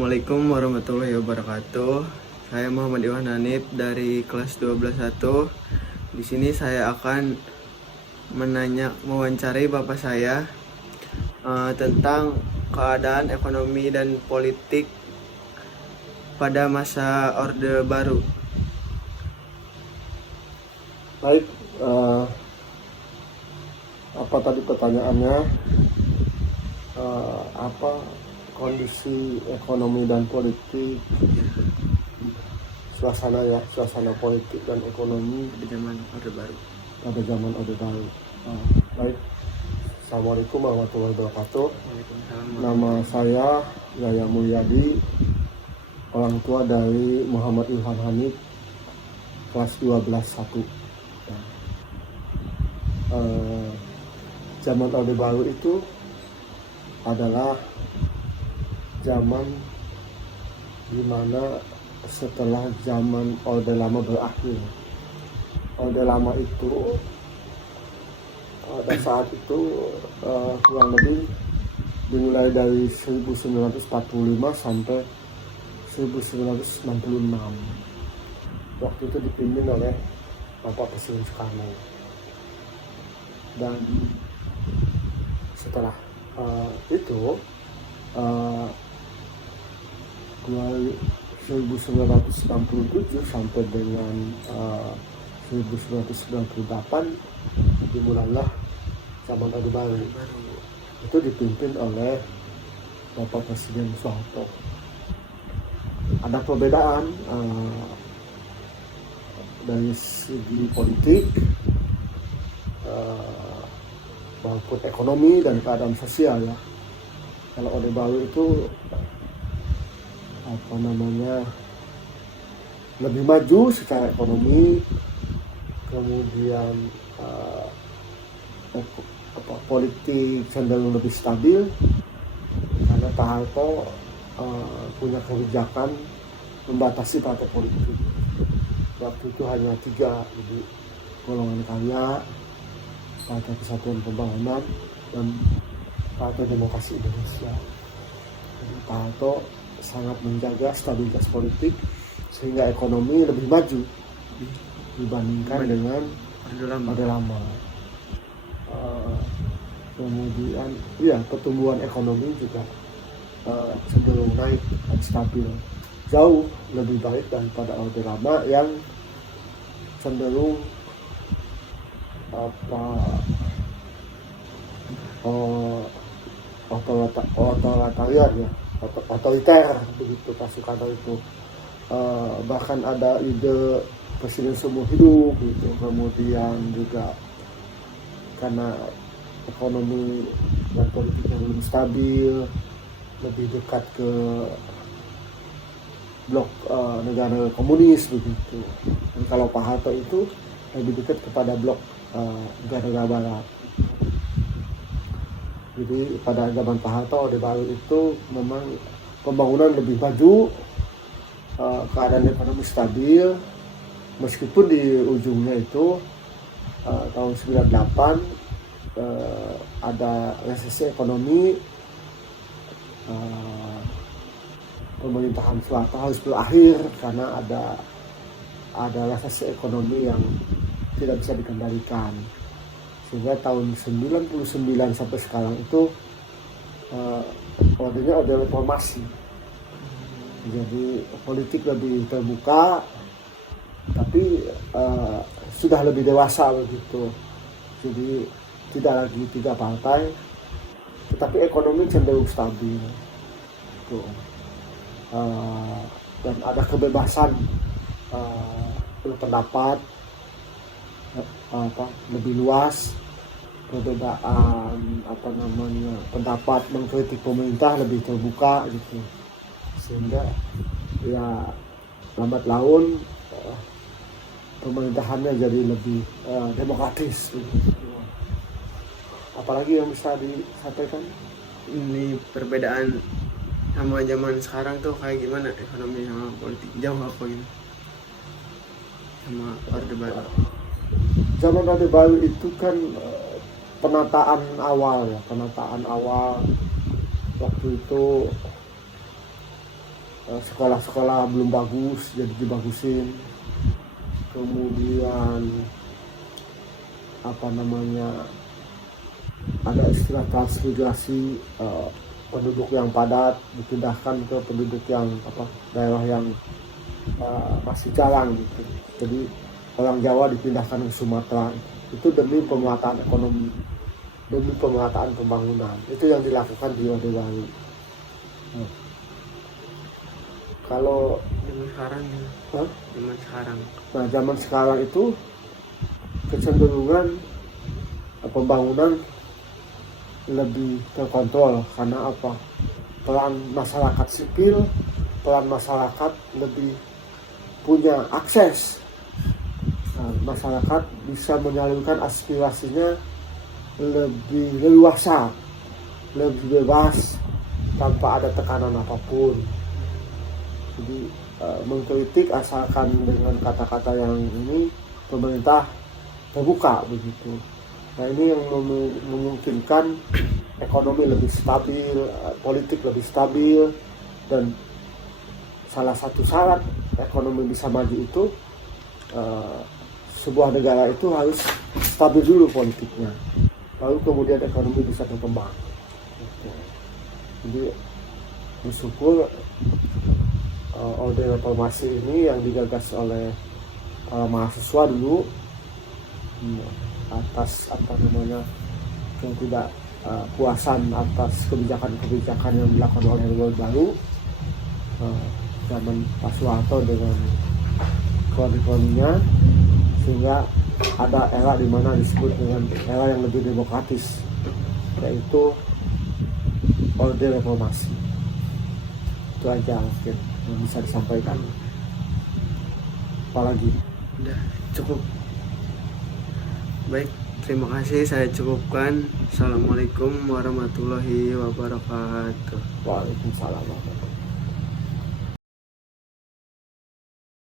Assalamualaikum warahmatullahi wabarakatuh. Saya Muhammad Iwan Hanif dari kelas 12.1. Di sini saya akan mewawancarai Bapak saya tentang keadaan ekonomi dan politik pada masa Orde Baru. Baik, apa tadi pertanyaannya? Apa kondisi ekonomi dan politik, suasana politik dan ekonomi Di zaman Orde Baru. pada zaman Orde Baru. Baik, Assalamualaikum warahmatullahi wabarakatuh. Waalaikumsalam. Nama saya Yaya Mulyadi, orang tua dari Muhammad Ilham Hanif, kelas 12.1. Zaman Orde Baru itu adalah zaman dimana setelah zaman Orde Lama berakhir. Orde Lama itu pada saat itu kurang lebih dimulai dari 1945 sampai 1966. Waktu itu dipimpin oleh Bapak Presiden Soekarno. Dan setelah itu 1997 sampai dengan 1998 dimulailah zaman Orde Baru. Itu dipimpin oleh Bapak Presiden Soeharto. Ada perbedaan dari segi politik maupun ekonomi dan keadaan sosial ya. Kalau Orde Baru itu lebih maju secara ekonomi, kemudian politik cenderung lebih stabil karena Pak Harto punya kebijakan membatasi partai politik. Waktu itu hanya 3, jadi golongan karya, Partai Persatuan Pembangunan, dan Partai Demokrasi Indonesia. Jadi Pak Harto sangat menjaga stabilitas politik sehingga ekonomi lebih maju dibandingkan dengan Orde Lama. Kemudian pertumbuhan ekonomi juga cenderung naik dan stabil, jauh lebih baik daripada Orde Lama yang cenderung otoriter begitu Pak Soekarno itu. Bahkan ada ide presiden seumur hidup gitu. Kemudian juga karena ekonomi dan politiknya belum stabil, lebih dekat ke blok negara komunis begitu. Dan kalau Pak Harto itu lebih dekat kepada blok negara barat. Jadi pada zaman Pak Harto, Orde Baru itu memang pembangunan lebih maju, keadaan ekonomi stabil, meskipun di ujungnya itu tahun 98 ada resesi ekonomi, pemerintahan Soeharto harus berakhir karena ada resesi ekonomi yang tidak bisa dikendalikan. Sehingga tahun 99 sampai sekarang itu ordenya ada reformasi. Jadi politik lebih terbuka, tapi sudah lebih dewasa begitu. Jadi tidak lagi 3 partai, tetapi ekonomi cenderung stabil. Dan ada kebebasan berpendapat lebih luas, perbedaan pendapat mengkritik pemerintah lebih terbuka gitu, sehingga ya lambat laun pemerintahannya jadi lebih demokratis gitu. Apalagi yang bisa disampaikan? Ini perbedaan sama zaman sekarang tuh kayak gimana ekonomi sama politik, jauh apa gitu sama Orde Baru? Zaman Orde Baru itu kan penataan awal waktu itu sekolah-sekolah belum bagus jadi dibagusin, kemudian apa namanya, ada istilah transmigrasi, penduduk yang padat dipindahkan ke penduduk yang daerah yang masih jarang gitu. Jadi orang Jawa dipindahkan ke Sumatera, itu demi pemerataan ekonomi, demi pemerataan pembangunan. Itu yang dilakukan di Orde Baru. Kalau Zaman sekarang ya. Hah? Zaman sekarang. Nah, zaman sekarang itu kecenderungan pembangunan lebih terkontrol karena apa? Peran masyarakat sipil, peran masyarakat lebih punya akses. Nah, masyarakat bisa menyalurkan aspirasinya lebih leluasa, lebih bebas tanpa ada tekanan apapun. Jadi mengkritik asalkan dengan kata-kata yang ini, pemerintah terbuka begitu. Nah, ini yang memungkinkan ekonomi lebih stabil, politik lebih stabil, dan salah satu syarat ekonomi bisa maju itu sebuah negara itu harus stabil dulu politiknya, baru kemudian ekonomi bisa berkembang. Jadi bersyukur Orde Reformasi ini yang digagas oleh mahasiswa dulu, atas ketidakpuasan atas kebijakan-kebijakan yang dilakukan oleh Orde Baru zaman Pak Soeharto dengan kroni-kroninya, sehingga ada era di mana disebut dengan era yang lebih demokratis, yaitu Orde Reformasi. Itu aja mungkin yang bisa disampaikan. Apalagi? Udah cukup. Baik, terima kasih, saya cukupkan. Assalamualaikum warahmatullahi wabarakatuh. Waalaikumsalam warahmatullahi wabarakatuh.